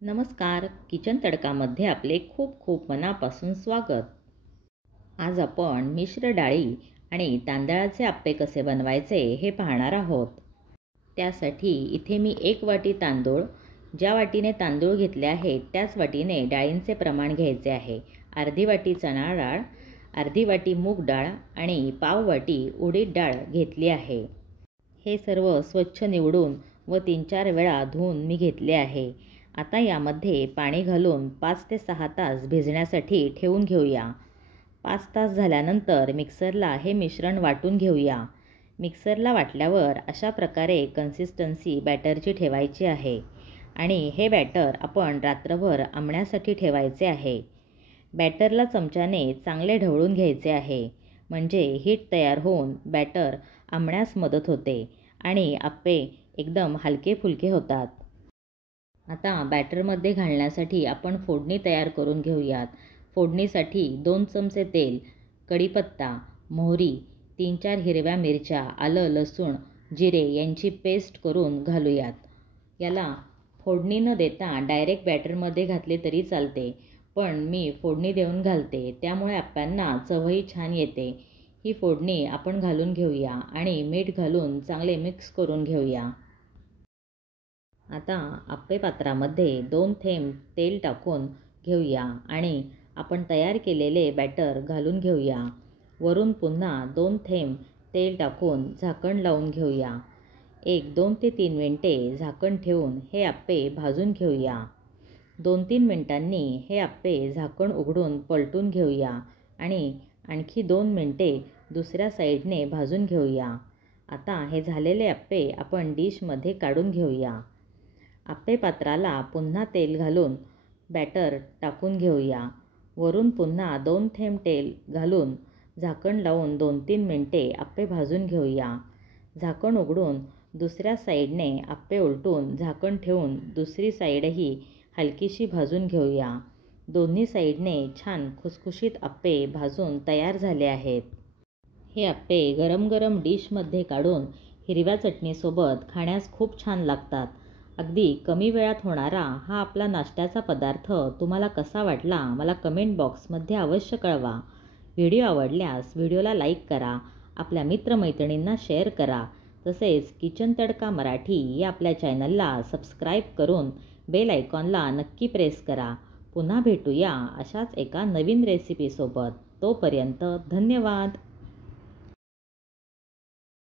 नमस्कार, किचन तडकामध्ये आपले खूप खूप मनापासून स्वागत. आज आपण मिश्र डाळी आणि तांदळाचे आप्पे कसे बनवायचे हे पाहणार आहोत. त्यासाठी इथे मी 1 वाटी तांदूळ, ज्या वाटीने तांदूळ घेतले आहेत त्याच वाटीने डाळींचे प्रमाण घ्यायचे आहे. अर्धी वाटी चणा डाळ, अर्धी वाटी मूग डाळ आणि पाव वाटी उडीद डाळ घेतली आहे. हे सर्व स्वच्छ निवडून व 3-4 वेळा धुवून मी घेतले आहे. आता यामध्ये पाणी घालून 5 ते 6 तास भिजण्यासाठी ठेवून घेऊया. 5 तास झाल्यानंतर मिक्सरला हे मिश्रण वाटून घेऊया. मिक्सरला वाटल्यावर अशा प्रकारे कन्सिस्टन्सी बॅटरची ठेवायची आहे आणि हे बॅटर आपण रात्रभर आंबण्यासाठी ठेवायचे आहे. बॅटरला चमच्याने चांगले ढवळून घ्यायचे आहे, म्हणजे हीट तयार होऊन बॅटर आंबण्यास मदत होते आणि आप्पे एकदम हलके फुलके होतात. आता बॅटरमध्ये घालण्यासाठी आपण फोडणी तयार करून घेऊयात. फोडणीसाठी 2 चमचे तेल, कढीपत्ता, मोहरी, 3-4 हिरव्या मिरच्या, आलं, लसूण, जिरे यांची पेस्ट करून घालूयात. याला फोडणी न देता डायरेक्ट बॅटरमध्ये घातले तरी चालते, पण मी फोडणी देऊन घालते, त्यामुळे आप्प्यांना चवही छान येते. ही फोडणी आपण घालून घेऊया आणि मीठ घालून चांगले मिक्स करून घेऊया. आता आप्पे पात्रामध्ये 2 थेंब तेल टाकून घेऊया आणि आपण तयार केलेले बॅटर घालून घेऊया. वरून पुन्हा 2 थेंब तेल टाकून झाकण लावून घेऊया. 2 ते 3 मिनिटे झाकण ठेवून हे आप्पे भाजून घेऊया. 2-3 मिनिटांनी हे आप्पे झाकण उघडून पलटून घेऊया आणि आणखी 2 मिनिटे दुसऱ्या साईडने भाजून घेऊया. आता हे झालेले आप्पे आपण डिशमध्ये काढून घेऊया. आप्पे पात्राला पुन्हा तेल घालून बॅटर टाकून घेऊया. वरून पुन्हा 2 थेंब तेल घालून झाकण लावून 2-3 मिनिटे आप्पे भाजून घेऊया. झाकण उघडून दुसऱ्या साईडने आप्पे उलटून झाकण ठेवून दुसरी साईडही हलकीशी भाजून घेऊया. दोन्ही साईडने छान खुसखुशीत आप्पे भाजून तयार झाले आहेत. हे आप्पे गरम गरम डिशमध्ये काढून हिरव्या चटणीसोबत खाण्यास खूप छान लागतात. अगदी कमी वेळात होणारा हा आपला नाश्त्याचा पदार्थ तुम्हाला कसा वाटला मला कमेंट बॉक्समध्ये अवश्य कळवा. व्हिडिओ आवडल्यास व्हिडिओला लाईक करा, आपल्या मित्रमैत्रिणींना शेअर करा. तसेच किचन तडका मराठी या आपल्या चॅनलला सबस्क्राईब करून बेल आयकॉनला नक्की प्रेस करा. पुन्हा भेटूया अशाच एका नवीन रेसिपीसोबत. तोपर्यंत धन्यवाद.